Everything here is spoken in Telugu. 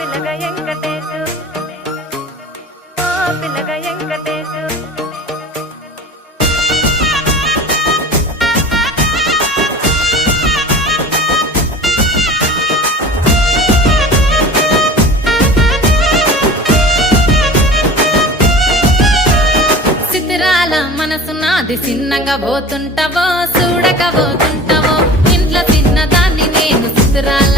పిల్లగా వెంకటేశు ఓ పిల్లగా వెంకటేశు సిద్ధిరాల మనసు నాది చిన్నగా పోతుంటావో చూడక పోతుంటావో ఇంట్లో చిన్నదాన్ని నేను సిద్ధిరాల